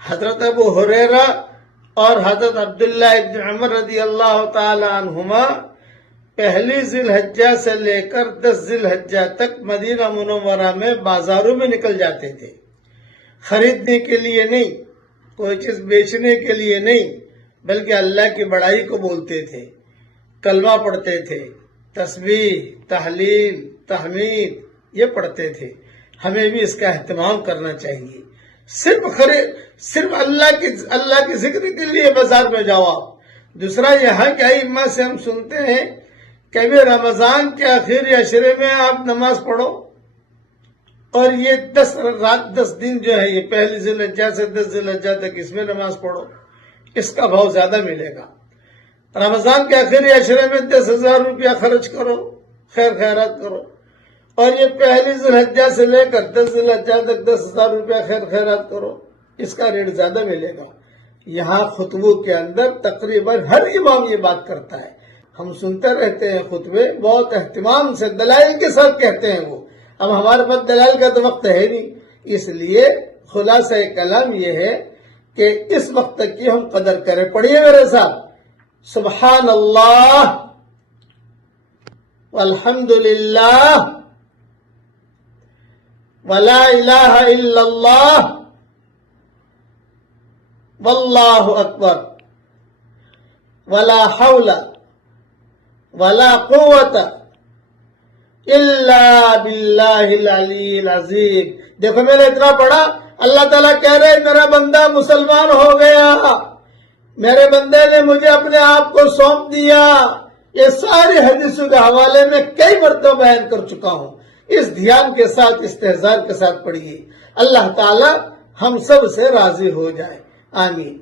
حضرت ابو ہریرہ اور حضرت عبداللہ ابن عمر رضی اللہ تعالی عنہما پہلی ذی الحجہ سے لے کر 10 ذی الحجہ تک مدینہ منورہ میں بازاروں میں نکل جاتے تھے، خریدنے کے لیے نہیں، کوئی چیز بیچنے کے لیے نہیں، بلکہ اللہ کی بڑائی کو بولتے تھے، کلمہ پڑھتے تھے، تسبیح، تحلیل، تحمید یہ پڑھتے تھے۔ ہمیں بھی اس کا اہتمام کرنا چاہیے۔ صرف اللہ کی ذکر کے لیے بازار میں جاؤ آپ۔ دوسرا یہاں کیا ائمہ سے ہم سنتے ہیں کہ ابھی رمضان کے آخری عشرے میں آپ نماز پڑھو، اور یہ 10 دن جو ہے، یہ پہلی ذی الحجہ سے 10 ذی الحجہ تک اس میں نماز پڑھو، اس کا بھاؤ زیادہ ملے گا۔ رمضان کے آخری عشرے میں 10,000 روپیہ خرچ کرو، خیر خیرات کرو، اور یہ پہلی ذی الحجہ سے لے کر 10 ذی الحجہ تک 10,000 روپیہ خیر خیرات کرو، اس کا ریٹ زیادہ ملے گا۔ یہاں خطبوں کے اندر تقریباً ہر امام یہ بات کرتا ہے، ہم سنتے رہتے ہیں خطبے، بہت اہتمام سے دلائل کے ساتھ کہتے ہیں وہ۔ اب ہمارے پاس دلائل کا تو وقت ہے نہیں، اس لیے خلاصہ کلام یہ ہے کہ اس وقت کی ہم قدر کریں۔ پڑھیے میرے ساتھ، سبحان اللہ والحمد للہ ولا الہ الا اللہ واللہ اکبر ولا حول ولا قوت الا باللہ العلی العظیم۔ دیکھو میں نے اتنا پڑھا، اللہ تعالیٰ کہہ رہے میرا بندہ مسلمان ہو گیا، میرے بندے نے مجھے اپنے آپ کو سونپ دیا۔ یہ ساری حدیثوں کے حوالے میں کئی مرتبہ بیان کر چکا ہوں۔ اس دھیان کے ساتھ، استحضار کے ساتھ پڑھیے، اللہ تعالیٰ ہم سب سے راضی ہو جائے، آمین۔